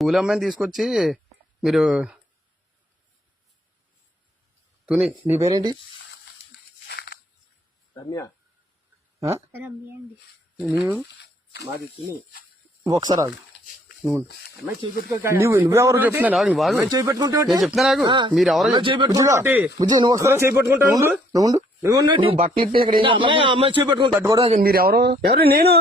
పూల అమ్మాయిని తీసుకొచ్చి మీరు తుని నీ పేరేంటి? రమ్య. నీవు మాది తుని. ఒకసారి ఆగు. నువ్వు నువ్వెవరు చెప్తున్నా నాకు బాగా నేను చెప్తున్నా నాకు మీరు ఎవరో బుజ్జి నువ్వు ఒకసారి నువ్వు బట్టలు ఇప్పి ఇక్కడ అమ్మాయి చేపట్టుకుంటా పట్టుకోవడం మీరు ఎవరు? ఎవరు? నేను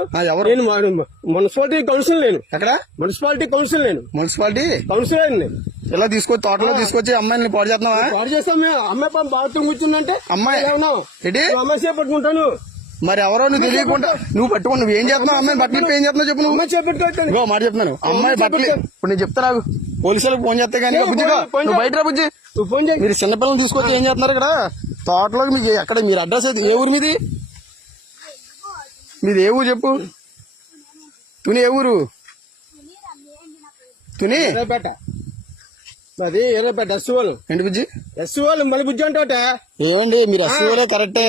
నేను మున్సిపాలిటీ కౌన్సిల్. నేను ఎక్కడ? Municipality council. నేను మున్సిపాలిటీ కౌన్సిలర్. నేను ఇలా తీసుకొచ్చి తోటలో తీసుకొచ్చి అమ్మాయిని పాడు చేస్తున్నావా? పాడు చేస్తాం మేము. అమ్మాయి పాపం బాత్రూమ్ కూర్చుందంటే అమ్మాయి ఏంటి అమ్మాయి చేపట్టుకుంటాను. మరి ఎవరో నువ్వు తెలియకుండా నువ్వు పట్టుకుని నువ్వు ఏం చేస్తున్నావు? అమ్మాయి బట్టలు ఏం చేస్తున్నావు చెప్పు. నువ్వు అమ్మాయి చేపట్టుకుంటాను. ఇంకో మాట చెప్తున్నాను. అమ్మాయి బట్టలు ఇప్పుడు నేను చెప్తా నాకు పోలీసులకు ఫోన్ చేస్తే కానీ బుజ్జిగా నువ్వు బయట రా బుజ్జి. ఫోన్ చేయి. మీరు చిన్నపిల్లలు తీసుకొచ్చి ఏం చేస్తున్నారు ఇక్కడ తోటలోకి? మీకు ఎక్కడ మీరు అడ్రస్ అయితే ఏ ఊరు మీది? మీది ఏ ఊరు చెప్పు. తుని ఏ ఊరు? తుని అది ఎర్రపేట ఎస్సీఓలు. ఏంటి బుజ్జి? ఎస్సీఓలు మళ్ళీ బుజ్జి అంటే ఏమండి మీరు ఎస్సీఓలే కరెక్టే.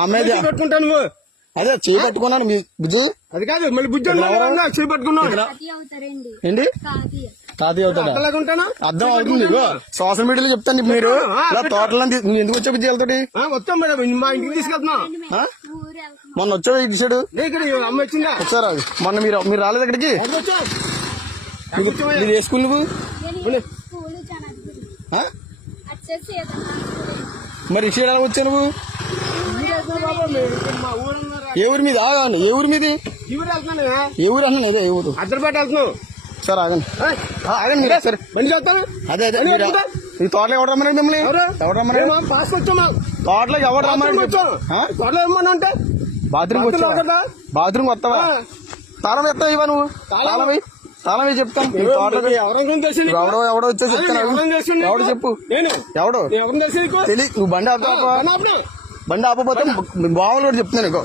ఆమె పెట్టుకుంటాను నువ్వు అదే చేయి పట్టుకున్నాను మీ బుజ్జి. అది కాదు మళ్ళీ బుజ్జి చేయి పట్టుకున్నావు ఏంటి తాతయ్య అవుతాడా? అర్థం అవుతుంది. సోషల్ మీడియాలో చెప్తాను మీరు ఇలా తోటలో నువ్వు ఎందుకు వచ్చా బుజ్జి వెళ్తాడు? వస్తాం మేడం మా ఇంటికి తీసుకెళ్తున్నా. మొన్న వచ్చాడు ఈ దిశాడు అమ్మ వచ్చిందా? వచ్చారా మొన్న మీరు రాలేదు ఇక్కడికి? మీరు ఏ స్కూల్ నువ్వు? మరి ఇటు ఎలా వచ్చా నువ్వు? ఏ ఊరి మీద ఆగాను? ఏ ఊరి మీది? ఏ ఊరు అన్నా అదే ఏ ఊరు? అద్దరిపేట వెళ్తున్నావు సార్ ఆగండి ఆగండి మీరు సరే అదే అదే ఈ తోటలో ఎవరు రమ్మని మిమ్మల్ని? ఎవరు రమ్మని? తోటలోకి ఎవరు రమ్మని? అంటే బాత్రూమ్ వచ్చా? బాత్రూమ్ వస్తావా? తాళం ఎత్తావు ఇవా నువ్వు? తాళం చెప్తాను. ఎవడో వచ్చే చెప్తాను. ఎవడు చెప్పు ఎవడు తెలియదు. నువ్వు బండి ఆపకపోతే బావులు కూడా చెప్తున్నాను.